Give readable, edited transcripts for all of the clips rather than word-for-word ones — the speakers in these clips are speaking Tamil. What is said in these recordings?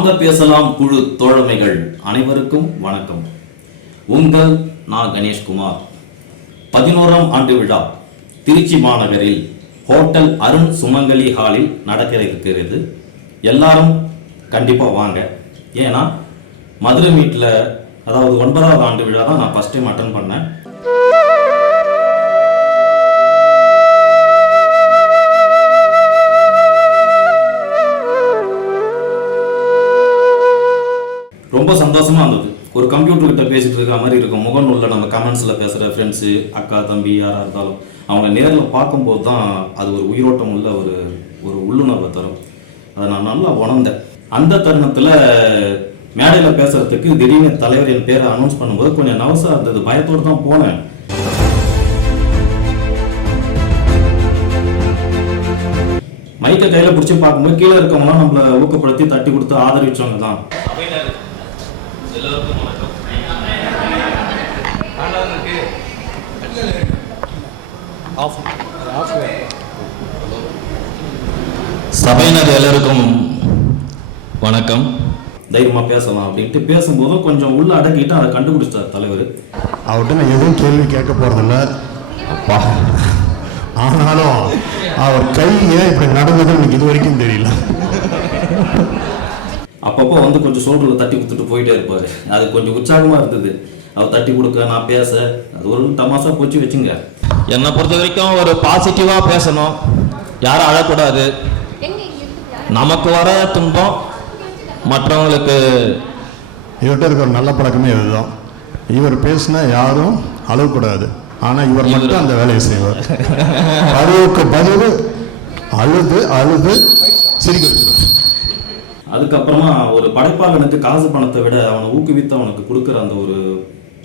வாங்க பேசலாம் குழு தோழமைகள் அனைவருக்கும் வணக்கம். உங்கள் நான் கணேஷ்குமார். 11ஆம் ஆண்டு விழா திருச்சி மாநகரில் ஹோட்டல் அருண் சுமங்கலி ஹாலில் நடக்க இருக்கிறது. எல்லாரும் கண்டிப்பா வாங்க. ஏன்னா மதுரை மீட்டில் அதாவது 9ஆவது ஆண்டு விழா தான் நான் ஃபர்ஸ்ட் டைம் அட்டன் பண்ணேன். ரொம்ப சந்தோஷமா இருந்தது. ஒரு கம்ப்யூட்டர் கிட்ட பேசிட்டு இருக்கிற மாதிரி இருக்கும். முகநூலில் நம்ம கமெண்ட்ஸில் பேசுகிற ஃப்ரெண்ட்ஸு, அக்கா தம்பி யாராக இருந்தாலும் அவங்க நேரில் பார்க்கும்போது தான் அது ஒரு உயிரோட்டம் உள்ள ஒரு உள்ளுணர்வை தரும். அதை நான் நல்லா உணர்ந்தேன். அந்த தருணத்தில் மேடையில் பேசுறதுக்கு திடீர்னு தலைவர் என் பேரை அனௌன்ஸ் பண்ணும்போது கொஞ்சம் நவசாக இருந்தது. பயத்தோடு தான் போனேன். மைக்கை கையில் பிடிச்சி பார்க்கும்போது கீழே இருக்கவங்களாம் நம்மளை ஊக்கப்படுத்தி தட்டி கொடுத்து ஆதரிச்சவங்க தான். எல்லோருக்கும் வணக்கம். சபையினர் எல்லோருக்கும் வணக்கம். தைரியமா பேசலாம் அப்படின்ட்டு பேசும்போது கொஞ்சம் உள்ள அடக்கிட்டு அதை கண்டுபிடிச்சார் தலைவர். அவர்கிட்ட நான் எதுவும் கேள்வி கேட்க போறதில்ல. ஆனாலும் அவர் கை ஏன் இப்படி நடந்தது எனக்கு இது வரைக்கும் தெரியல. அப்பப்போ வந்து கொஞ்சம் சோல்டரில் தட்டி கொடுத்துட்டு போயிட்டே இருப்பார். அது கொஞ்சம் உற்சாகமாக இருந்தது. அவர் தட்டி கொடுக்க நான் பேச அது ஒரு தமாசா போச்சு வச்சுங்க. என்னை பொறுத்த வரைக்கும் ஒரு பாசிட்டிவாக பேசணும். யாரும் அழக்கூடாது. நமக்கு வர துன்பம் மற்றவங்களுக்கு. இவர்கிட்ட இருக்க ஒரு நல்ல பழக்கமே இதுதான். இவர் பேசினா யாரும் அழக்கூடாது. ஆனால் இவர் மட்டும் அந்த வேலையை செய்வார். பதிலுக்கு பதில் அழுது அழுது சிரிக்க வச்சுருவார். அதுக்கப்புறமா ஒரு படைப்பாளனுக்கு காசு பணத்தை விட அவனை ஊக்குவித்து அவனுக்கு கொடுக்குற அந்த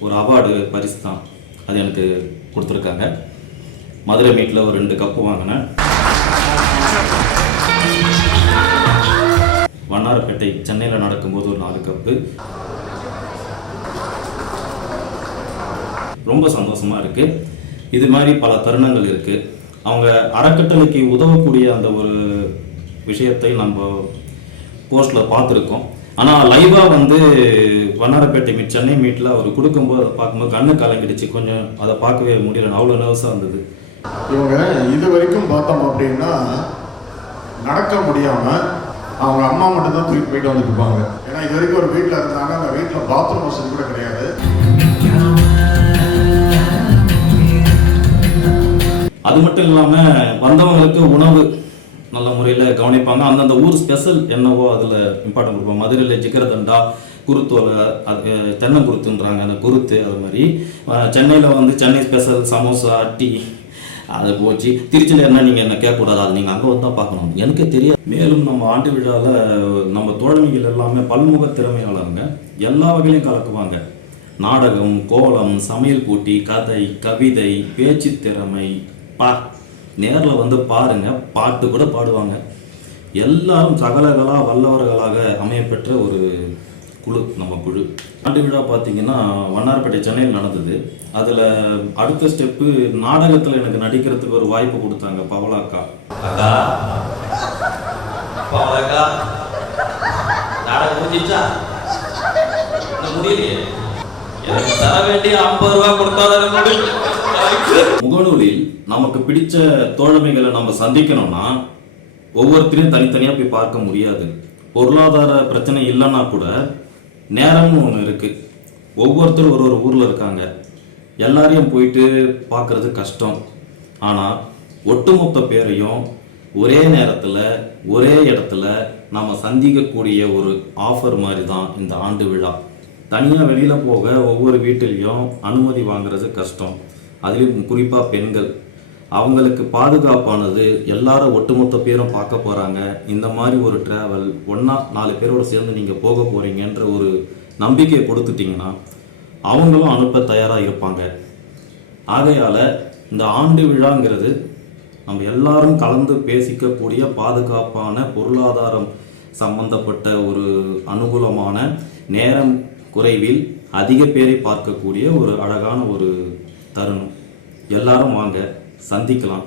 ஒரு அவார்டு பரிசு தான் அது எனக்கு கொடுத்துருக்காங்க. மதுரை மீட்டில் ஒரு 2 கப்பு வாங்கினேன். வண்ணாரப்பேட்டை சென்னையில் நடக்கும்போது ஒரு 4 கப்பு. ரொம்ப சந்தோஷமாக இருக்குது. இது மாதிரி பல தருணங்கள் இருக்குது. அவங்க அறக்கட்டளைக்கு உதவக்கூடிய அந்த ஒரு விஷயத்தை நம்ம போஸ்ட்டில் பார்த்துருக்கோம். ஆனால் லைவாக வந்து வண்ணாரப்பேட்டை மீட் சென்னை மீட்டில் அவர் கொடுக்கும்போது அதை பார்க்கும்போது கண்ணு கலங்கிடுச்சு. கொஞ்சம் அதை பார்க்கவே முடியல. அவ்வளோ நர்வஸாக இருந்தது. இவங்க இது வரைக்கும் பார்த்தோம் அப்படின்னா நடக்க முடியாமல் அவங்க அம்மா மட்டும்தான் தூக்கி போயிட்டு வந்துருப்பாங்க. ஏன்னா இது வரைக்கும் ஒரு வீட்டில் இருந்தாங்க. அந்த வீட்டில் பாத்ரூம் வசதி கூட கிடையாது. அது மட்டும் இல்லாமல் வந்தவங்களுக்கு உணவு நல்ல முறையில் கவனிப்பாங்க. அந்தந்த ஊர் ஸ்பெஷல் என்னவோ அதில் இம்பார்ட்டன்ட் கொடுப்பாங்க. மதுரையில் ஜிகரதண்டா, குருத்தோலை, அது தென்னங்குருத்துன்றாங்க அந்த குருத்து. அது மாதிரி சென்னையில் வந்து சென்னை ஸ்பெஷல் சமோசா, டீ அதை போச்சு. திருச்சியில் என்ன நீங்கள் என்ன கேட்கக்கூடாது, அது நீங்கள் அங்கே வந்து தான் பார்க்கணும். எனக்கு தெரியாது. மேலும் நம்ம ஆண்டு விழாவில் நம்ம தோழமைகள் எல்லாமே பல்முக திறமையாளருங்க. எல்லா வகையிலையும் கலக்குவாங்க. நாடகம், கோலம், சமையல் போட்டி, கதை, கவிதை, பேச்சு திறமை. நேரில் வந்து பாருங்க, பாட்டு கூட பாடுவாங்க. எல்லாரும் சகலகலா வல்லவர்களாக அமையப்பெற்ற ஒரு குழு நம்ம குழு. ஆண்டு விழா பார்த்தீங்கன்னா வண்ணாரப்பேட்டை சென்னையில் நடந்தது. அதில் அடுத்த ஸ்டெப்பு நாடகத்தில் எனக்கு நடிக்கிறதுக்கு ஒரு வாய்ப்பு கொடுத்தாங்க பவளாக்கா. முகநூலில் நமக்கு பிடிச்ச தோழமைகளை நம்ம சந்திக்கணும்னா ஒவ்வொருத்தரையும் தனித்தனியாக போய் பார்க்க முடியாது. பொருளாதார பிரச்சனை இல்லைன்னா கூட நேரம்னு ஒன்று இருக்குது. ஒவ்வொருத்தரும் ஒரு ஊரில் இருக்காங்க. எல்லாரையும் போயிட்டு பார்க்குறது கஷ்டம். ஆனால் ஒட்டுமொத்த பேரையும் ஒரே நேரத்தில் ஒரே இடத்துல நாம் சந்திக்கக்கூடிய ஒரு ஆஃபர் மாதிரி தான் இந்த ஆண்டு விழா. தனியாக வெளியில் போக ஒவ்வொரு வீட்டிலையும் அனுமதி வாங்குறது கஷ்டம். அதுலேயும் குறிப்பாக பெண்கள், அவங்களுக்கு பாதுகாப்பானது. எல்லாரும் ஒட்டுமொத்த பேரும் பார்க்க போகிறாங்க. இந்த மாதிரி ஒரு ட்ராவல் ஒன்றா 4 பேரோடு சேர்ந்து நீங்கள் போக போகிறீங்கன்ற ஒரு நம்பிக்கையை கொடுத்துட்டிங்கன்னா அவங்களும் அனுப்ப தயாராக இருப்பாங்க. ஆகையால் இந்த ஆண்டு விழாங்கிறது நம்ம எல்லாரும் கலந்து பேசிக்கக்கூடிய பாதுகாப்பான பொருளாதாரம் சம்பந்தப்பட்ட ஒரு அனுகூலமான நேரம் குறைவில் அதிக பேரை பார்க்கக்கூடிய ஒரு அழகான ஒரு தருணம். எல்லாரும் வாங்க, சந்திக்கலாம்.